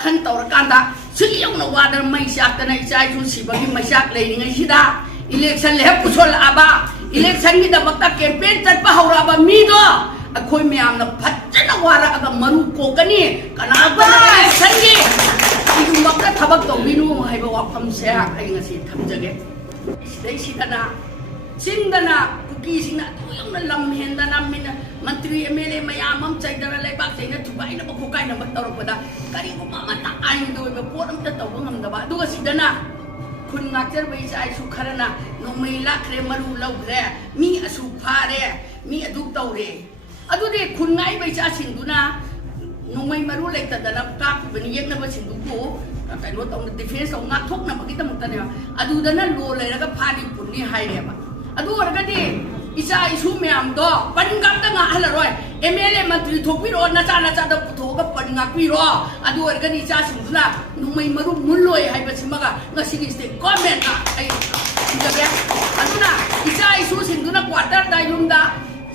ꯋꯥꯈꯜ ꯇꯧꯔꯀꯥꯟꯗ ꯁꯨꯛ ꯌꯧꯅ ꯋꯥꯗꯅ ꯃꯩ ꯆꯥꯛꯇꯅ ꯏꯆꯥ ꯏꯁꯨ ꯁꯤꯕꯒꯤ ꯃꯩꯆꯥꯛ ꯂꯩꯔꯤꯉꯩꯁꯤꯗ ꯏꯂꯦꯛꯁꯟ ꯂꯦꯞ ꯄꯨꯁꯜꯂꯛꯑꯕ ꯏꯂꯦꯛꯁꯟꯒꯤꯗꯃꯛꯇ ꯀꯦꯝꯄꯦꯟ ꯆꯠꯄ ꯍꯧꯔꯛꯑꯕ ꯃꯤꯗꯣ ꯑꯩꯈꯣꯏ ꯃꯌꯥꯝꯅ ꯐꯖꯅ ꯋꯥꯔꯛꯑꯒ ꯃꯔꯨ ꯀꯣꯛꯀꯅꯤ ꯀꯅꯥꯒꯨꯝꯕ ꯏꯂꯦꯛꯁꯟꯒꯤ ꯁꯤꯒꯨꯝꯕ ꯊꯕꯛ ꯇꯧꯕꯤꯅꯨ ꯍꯥꯏꯕ ꯋꯥꯐꯝꯁꯦ ꯑꯩ ꯉꯁꯤ ꯊꯝꯖꯒꯦ ꯁꯤꯗꯩꯁꯤꯗꯅ ꯆꯤꯡꯗꯅ ꯀꯨꯀꯤꯁꯤꯡꯅ ꯑꯗꯨ ꯌꯧꯅ ꯂꯝ ꯍꯦꯟꯗꯅ ꯃꯟꯇ꯭ꯔꯤ MLA ꯃꯌꯥꯝ ꯑꯃ ꯆꯩꯗꯅ ꯂꯩꯕꯥꯛꯁꯤꯡꯅ ꯊꯨꯒꯥꯏꯅꯕ ꯈꯣꯠꯀꯥꯏꯅꯕ ꯇꯧꯔꯛꯄꯗ ꯀꯔꯤꯒꯨꯝꯕ ꯑꯃꯠꯇ ꯑꯥꯏꯟꯒꯤ ꯑꯣꯏꯕ ꯄꯣꯠ ꯑꯃꯇ ꯇꯧꯕ ꯉꯝꯗꯕ ꯑꯗꯨꯒ ꯁꯤꯗꯅ ꯈꯨꯟ ꯉꯥꯛꯆꯔꯕ ꯏꯆꯥ ꯏꯁꯨ ꯈꯔꯅ ꯅꯣꯡꯃꯩ ꯂꯥꯛꯈ꯭ꯔꯦ ꯃꯔꯨ ꯂꯧꯈ꯭ꯔꯦ ꯃꯤ ꯑꯁꯨ ꯐꯥꯔꯦ ꯃꯤ ꯑꯗꯨ ꯇꯧꯔꯦ ꯑꯗꯨꯗꯤ ꯈꯨꯟ ꯉꯥꯏꯕ ꯏꯆꯥꯁꯤꯡꯗꯨꯅ ꯅꯣꯡꯃꯩ ꯃꯔꯨ ꯂꯩꯇꯗꯅ ꯀꯥꯞꯄꯤꯕꯅꯤ ꯌꯦꯛꯅꯕꯁꯤꯡꯗꯨꯕꯨ ꯀꯩꯅꯣ ꯇꯧꯅ ꯗꯤꯐꯦꯟꯁ ꯇꯧ ꯉꯥꯛꯊꯣꯛꯅꯕꯒꯤꯗꯃꯛꯇꯅꯦꯕ ꯑꯗꯨꯗꯅ ꯂꯣ ꯂꯩꯔꯒ ꯐꯥꯅꯤ ꯄꯨꯟꯅꯤ ꯍꯥꯏꯔꯦꯕ ꯑꯗꯨ ꯑꯣꯏꯔꯒꯗꯤ ꯏꯆꯥ ꯏꯁꯨ ꯃꯌꯥꯝꯗꯣ ꯄꯟꯒ ꯑꯝꯇ ꯉꯥꯛꯍꯜꯂꯔꯣꯏ MLA ꯃꯟꯇ꯭ꯔꯤ ꯊꯣꯛꯄꯤꯔꯣ ꯅꯆꯥꯗ ꯄꯨꯊꯣꯛꯑꯒ ꯄꯟ ꯉꯥꯛꯄꯤꯔꯣ ꯑꯗꯨ ꯑꯣꯏꯔꯒꯗꯤ ꯏꯆꯥꯁꯤꯡꯗꯨꯅ ꯅꯣꯡꯃꯩ ꯃꯔꯨ ꯃꯨꯜꯂꯣꯏ ꯍꯥꯏꯕꯁꯤꯃꯒ ꯉꯁꯤꯒꯤ ꯁ꯭ꯇꯦꯠ ꯒꯣꯔꯃꯦꯟꯅ ꯑꯩ ꯊꯝꯖꯒꯦ ꯑꯗꯨꯅ ꯏꯆꯥ ꯏꯁꯨꯁꯤꯡꯗꯨꯅ ꯀ꯭ꯋꯥꯇꯔꯗ ꯌꯨꯝꯗ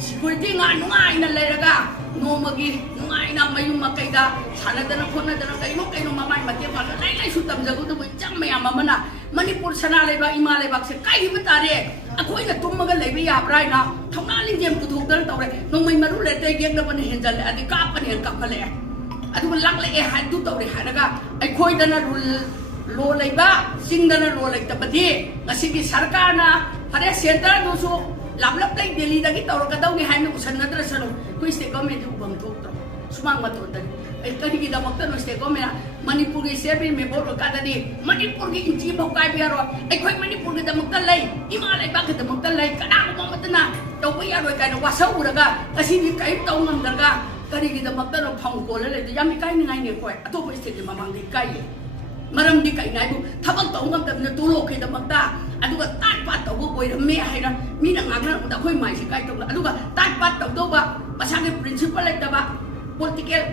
ꯁꯤꯀꯨꯔꯤꯇꯤ ꯅꯨꯡꯉꯥꯏꯅ ꯂꯩꯔꯒ ꯅꯣꯡꯃꯒꯤ ꯅꯨꯡꯉꯥꯏꯅ ꯃꯌꯨꯝ ꯃꯀꯩꯗ ꯁꯥꯟꯅꯗꯅ ꯈꯣꯠꯅꯗꯅ ꯀꯩꯅꯣ ꯃꯃꯥꯏ ꯃꯇꯦꯡ ꯄꯥꯡꯗꯅ ꯂꯥꯏꯔꯤꯛ ꯂꯥꯏꯁꯨ ꯇꯝꯖꯒꯗꯕ ꯏꯆꯪ ꯃꯌꯥꯝ ꯑꯃꯅ ꯃꯅꯤꯄꯨꯔ ꯁꯅꯥ ꯂꯩꯕꯥꯛ ꯏꯃꯥ ꯂꯩꯕꯥꯛꯁꯦ ꯀꯥꯏꯕ ꯇꯥꯔꯦ ꯑꯩꯈꯣꯏꯅ ꯇꯨꯝꯃꯒ ꯂꯩꯕ ꯌꯥꯕ꯭ꯔꯥ ꯍꯥꯏꯅ ꯊꯧꯅꯥ ꯂꯤꯡꯖꯦꯜ ꯄꯨꯊꯣꯛꯇꯅ ꯇꯧꯔꯦ ꯅꯣꯡꯃꯩ ꯃꯔꯨ ꯂꯩꯇ ꯌꯦꯛꯅꯕꯅ ꯍꯦꯟꯖꯜꯂꯦ ꯑꯗꯩ ꯀꯥꯞꯄꯅ ꯍꯦꯟꯅ ꯀꯥꯞꯍꯜꯂꯛꯑꯦ ꯑꯗꯨꯒ ꯂꯥꯛꯂꯛꯑꯦ ꯍꯥꯏꯗꯨ ꯇꯧꯔꯦ ꯍꯥꯏꯔꯒ ꯑꯩꯈꯣꯏꯗꯅ ꯂꯣ ꯂꯩꯕ ꯆꯤꯡꯗꯅ ꯂꯣ ꯂꯩꯇꯕꯗꯤ ꯉꯁꯤꯒꯤ ꯁꯔꯀꯥꯔꯅ ꯐꯔꯦ ꯁꯦꯟꯇꯔꯗꯨꯁꯨ ꯂꯥꯞꯂꯞ ꯂꯩ ꯗꯦꯜꯂꯤꯗꯒꯤ ꯇꯧꯔꯛꯀꯗꯧꯅꯤ ꯍꯥꯏꯅ ꯎꯁꯟꯅꯗ꯭ꯔꯁꯨ ꯑꯩꯈꯣꯏ ꯁ꯭ꯇꯦꯠ ꯒꯣꯔꯃꯦꯟꯁꯦ ꯎꯐꯝ ꯊꯣꯛꯇ꯭ꯔꯣ ꯁꯨꯃꯥꯡ ꯃꯇꯣꯟꯗꯒꯤ ꯀꯔꯤꯒꯤꯗꯃꯛꯇꯅꯣ ꯁ꯭ꯇꯦꯠ ꯒꯣꯔꯃꯦꯟꯅ ꯃꯅꯤꯄꯨꯔꯒꯤ ꯁꯦꯐ ꯃꯦꯝꯕꯔ ꯑꯣꯏꯔꯀꯥꯟꯗꯗꯤ ꯃꯅꯤꯄꯨꯔꯒꯤ ꯏꯟꯆꯤꯐꯥꯎ ꯀꯥꯏꯕ ꯌꯥꯔꯣꯏ ꯑꯩꯈꯣꯏ ꯃꯅꯤꯄꯨꯔꯒꯤꯗꯃꯛꯇ ꯂꯩ ꯏꯃꯥ ꯂꯩꯕꯥꯛꯀꯤꯗꯃꯛꯇ ꯂꯩ ꯀꯅꯥꯒꯨꯝꯕ ꯑꯃꯠꯇꯅ ꯇꯧꯕ ꯌꯥꯔꯣꯏ ꯀꯥꯏꯅ ꯋꯥꯁꯛꯎꯔꯒ ꯉꯁꯤꯗꯤ ꯀꯔꯤꯝ ꯇꯧ ꯉꯝꯗ꯭ꯔꯒ ꯀꯔꯤꯒꯤꯗꯃꯛꯇꯅꯣ ꯐꯝ ꯀꯣꯜꯂ ꯂꯩꯗꯣ ꯌꯥꯝ ꯏꯀꯥꯏꯅꯤꯡꯉꯥꯏꯅꯤ ꯑꯩꯈꯣꯏ ꯑꯇꯣꯞꯄ ꯁ꯭ꯇꯦꯠꯀꯤ ꯃꯃꯥꯡꯗ ꯏꯀꯥꯏꯌꯦ ꯃꯔꯝꯗꯤ ꯀꯩꯅꯣ ꯍꯥꯏꯕꯨ ꯊꯕꯛ ꯇꯧꯕ ꯉꯝꯗꯕꯅ ꯇꯣꯂꯣꯞꯀꯤꯗꯃꯛꯇ ꯑꯗꯨꯒ ꯇꯥꯠ ꯄꯥꯠ ꯇꯧꯕ ꯑꯣꯏꯔꯝꯃꯦ ꯍꯥꯏꯅ ꯃꯤꯅ ꯉꯥꯡꯅꯔꯛꯄꯗ ꯑꯩꯈꯣꯏ ꯃꯥꯏꯁꯦ ꯀꯥꯏ ꯇꯧꯕ ꯑꯗꯨꯒ ꯇꯥꯠ ꯄꯥꯠ ꯇꯧꯗꯧꯕ ꯃꯁꯥꯒꯤ ꯄ꯭ꯔꯤꯟꯁꯤꯄꯜ ꯂꯩꯇꯕ ꯄꯣꯂꯤꯇꯤꯀꯦꯜ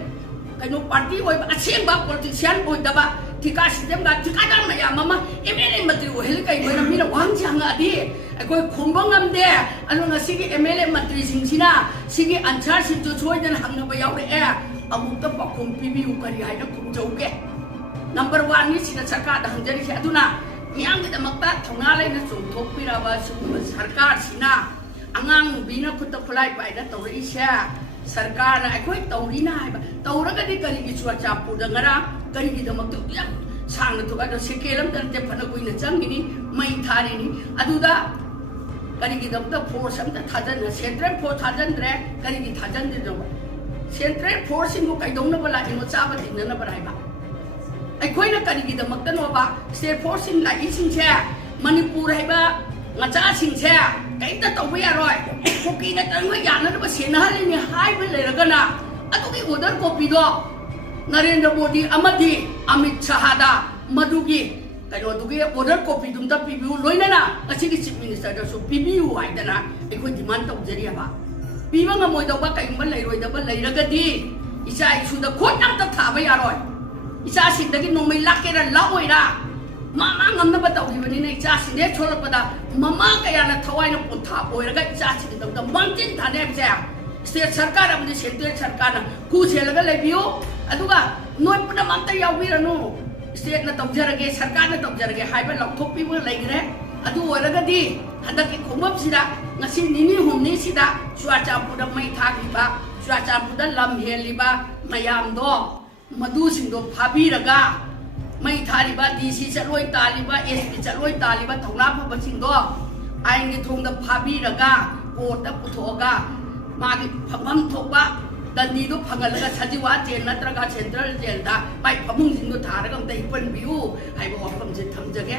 ꯀꯩꯅꯣ ꯄꯥꯔꯇꯤ ꯑꯣꯏꯕ ꯑꯁꯦꯡꯕ ꯄꯣꯂꯤꯇꯤꯁꯤꯌꯥꯟ ꯑꯣꯏꯗꯕ ꯊꯤꯀꯥ ꯁꯤꯁꯇꯦꯝꯒ ꯊꯤꯀꯥꯗꯥꯔ ꯃꯌꯥꯝ ꯑꯃ MLA ꯃꯟꯇ꯭ꯔꯤ ꯑꯣꯏꯍꯜꯂꯤ ꯀꯩꯅꯣ ꯃꯤꯅ ꯋꯥꯍꯪꯁꯤ ꯍꯪꯉꯛꯑꯗꯤ ꯑꯩꯈꯣꯏ ꯈꯨꯝꯕ ꯉꯝꯗꯦ ꯑꯗꯨꯅ ꯉꯁꯤꯒꯤ MLA ꯃꯟꯇ꯭ꯔꯤꯁꯤꯡꯁꯤꯅ ꯁꯤꯒꯤ ꯑꯟꯁꯔꯁꯤꯡꯁꯨ ꯁꯣꯏꯗꯅ ꯍꯪꯅꯕ ꯌꯥꯎꯔꯛꯑꯦ ꯑꯃꯨꯛꯇ ꯄꯥꯎꯈꯨꯝ ꯄꯤꯕꯤꯌꯨ ꯀꯔꯤ ꯍꯥꯏꯅ ꯈꯨꯝꯖꯧꯒꯦ ꯅꯝꯕꯔ 1ꯅꯤ ꯁꯤꯗ ꯁꯔꯀꯥꯔꯗ ꯍꯪꯖꯔꯤꯁꯦ ꯑꯗꯨꯅ ꯃꯤꯌꯥꯝꯒꯤꯗꯃꯛꯇ ꯊꯧꯅꯥ ꯂꯩꯅ ꯆꯣꯡꯊꯣꯛꯄꯤꯔꯕ ꯁꯤꯒꯨꯝꯕ ꯁꯔꯀꯥꯔꯁꯤꯅ ꯑꯉꯥꯡ ꯅꯨꯕꯤꯅ ꯈꯨꯠꯇ ꯈꯨꯠꯂꯥꯏ ꯄꯥꯏꯅ ꯇꯧꯔꯛꯏꯁꯦ ꯁꯔꯀꯥꯔꯅ ꯑꯩꯈꯣꯏ ꯇꯧꯔꯤꯅ ꯍꯥꯏꯕ ꯇꯧꯔꯒꯗꯤ ꯀꯔꯤꯒꯤ ꯆꯨꯔꯆꯥꯟꯄꯨꯔꯗ ꯉꯔꯥꯡ ꯀꯔꯤꯒꯤꯗꯃꯛꯇ ꯌꯥꯝ ꯁꯥꯡꯅ ꯊꯣꯛꯑꯒ ꯁꯦꯀꯦꯟ ꯑꯃꯇ ꯅꯠꯇꯦ ꯐꯅ ꯀꯨꯏꯅ ꯆꯪꯈꯤꯅꯤ ꯃꯩ ꯊꯥꯔꯤꯅꯤ ꯑꯗꯨꯗ ꯀꯔꯤꯒꯤꯗꯃꯛꯇ ꯐꯣꯔꯁ ꯑꯃꯇ ꯊꯥꯖꯟꯅ ꯁꯦꯟꯇ꯭ꯔꯦꯜ ꯐꯣꯔꯁ ꯊꯥꯖꯟꯗ꯭ꯔꯦ ꯀꯔꯤꯒꯤ ꯊꯥꯖꯟꯗ꯭ꯔꯤꯅꯣ ꯁꯦꯟꯇ꯭ꯔꯦꯜ ꯐꯣꯔꯁꯁꯤꯡꯕꯨ ꯀꯩꯗꯧꯅꯕ ꯂꯥꯛꯏꯅꯣ ꯆꯥꯕ ꯊꯤꯡꯅꯅꯕ ꯍꯥꯏꯕ ꯑꯩꯈꯣꯏꯅ ꯀꯔꯤꯒꯤꯗꯃꯛꯇꯅꯣꯕ ꯁ꯭ꯇꯦꯠ ꯐꯣꯔꯁꯁꯤꯡ ꯂꯥꯛꯏꯁꯤꯡꯁꯦ ꯃꯅꯤꯄꯨꯔ ꯍꯥꯏꯕ ꯃꯆꯥꯁꯤꯡꯁꯦ ꯀꯩꯝꯇ ꯇꯧꯕ ꯌꯥꯔꯣꯏ ꯀꯨꯀꯤꯅ ꯇꯪꯕ ꯌꯥꯅꯅꯕ ꯁꯦꯟꯅꯍꯜꯂꯤꯅꯤ ꯍꯥꯏꯕ ꯂꯩꯔꯒꯅ ꯑꯗꯨꯒꯤ ꯑꯣꯔꯗꯔ ꯀꯣꯄꯤꯗꯣ ꯅꯔꯦꯟꯗ꯭ꯔ ꯃꯣꯗꯤ ꯑꯃꯗꯤ ꯑꯃꯤꯠ ꯁꯍꯥꯗ ꯃꯗꯨꯒꯤ ꯀꯩꯅꯣꯗꯨꯒꯤ ꯑꯣꯔꯗꯔ ꯀꯣꯄꯤꯗꯨꯝꯇ ꯄꯤꯕꯤꯌꯨ ꯂꯣꯏꯅꯅ ꯉꯁꯤꯒꯤ ꯆꯤꯐ ꯃꯤꯅꯤꯁꯇꯔꯗꯁꯨ ꯄꯤꯕꯤꯌꯨ ꯍꯥꯏꯗꯅ ꯑꯩꯈꯣꯏ ꯗꯤꯃꯥꯟ ꯇꯧꯖꯔꯤꯑꯕ ꯄꯤꯕ ꯉꯝꯃꯣꯏꯗꯧꯕ ꯀꯩꯒꯨꯝꯕ ꯂꯩꯔꯣꯏꯗꯕ ꯂꯩꯔꯒꯗꯤ ꯏꯆꯥ ꯏꯁꯨꯗ ꯈꯣꯠ ꯑꯝꯇ ꯊꯥꯕ ꯌꯥꯔꯣꯏ ꯏꯆꯥꯁꯤꯡꯗꯒꯤ ꯅꯣꯡꯃꯩ ꯂꯥꯛꯀꯦꯔꯥ ꯂꯥꯛꯑꯣꯏꯔꯥ ꯃꯃꯥ ꯉꯝꯅꯕ ꯇꯧꯔꯤꯕꯅꯤꯅ ꯏꯆꯥꯁꯤꯡꯗ ꯊꯣꯛꯂꯛꯄꯗ ꯃꯃꯥ ꯀꯌꯥꯅ ꯊꯋꯥꯏꯅ ꯄꯣꯊꯥ ꯑꯣꯏꯔꯒ ꯏꯆꯥꯁꯤꯡꯒꯤꯗꯃꯛꯇ ꯃꯥꯡꯖꯤꯟ ꯊꯥꯅꯩ ꯍꯥꯏꯕꯁꯦ ꯁ꯭ꯇꯦꯠ ꯁꯔꯀꯥꯔ ꯑꯃꯗꯤ ꯁꯦꯟꯇ꯭ꯔꯦꯜ ꯁꯔꯀꯥꯔꯅ ꯀꯨ ꯆꯦꯜꯂꯒ ꯂꯩꯕꯤꯌꯨ ꯑꯗꯨꯒ ꯅꯣꯏ ꯄꯨꯝꯅꯃꯛ ꯑꯝꯇ ꯌꯥꯎꯕꯤꯔꯅꯨ ꯁ꯭ꯇꯦꯠꯅ ꯇꯧꯖꯔꯒꯦ ꯁꯔꯀꯥꯔꯅ ꯇꯧꯖꯔꯒꯦ ꯍꯥꯏꯕ ꯂꯧꯊꯣꯛꯄꯤꯕ ꯂꯩꯈ꯭ꯔꯦ ꯑꯗꯨ ꯑꯣꯏꯔꯒꯗꯤ ꯍꯟꯗꯛꯀꯤ ꯈꯣꯡꯚꯝꯁꯤꯗ ꯉꯁꯤ ꯅꯤꯅꯤ ꯍꯨꯝꯅꯤꯁꯤꯗ ꯆꯨꯔꯆꯥꯟꯄꯨꯔꯗ ꯃꯩ ꯊꯥꯈꯤꯕ ꯆꯨꯔꯆꯥꯟꯄꯨꯔꯗ ꯂꯝ ꯍꯦꯜꯂꯤꯕ ꯃꯌꯥꯝꯗꯣ ꯃꯗꯨꯁꯤꯡꯗꯣ ꯐꯥꯕꯤꯔꯒ ꯃꯩ ꯊꯥꯔꯤꯕ DC ꯆꯠꯂꯣꯏ ꯇꯥꯜꯂꯤꯕ SP ꯆꯠꯂꯣꯏ ꯇꯥꯜꯂꯤꯕ ꯊꯧꯅꯥ ꯐꯕꯁꯤꯡꯗꯣ ꯑꯥꯏꯟꯒꯤ ꯊꯣꯡꯗ ꯐꯥꯕꯤꯔꯒ ꯀꯣꯔꯠꯇ ꯄꯨꯊꯣꯛꯑꯒ मागी फंगम थोपा दंडीदो फंगलगा सजीवा जेल नत्रगा सेंट्रल जेल दा पाई फमुंग जिंदो थारगा उन्ता इपन बियु हाइबो वफम जे थमजगे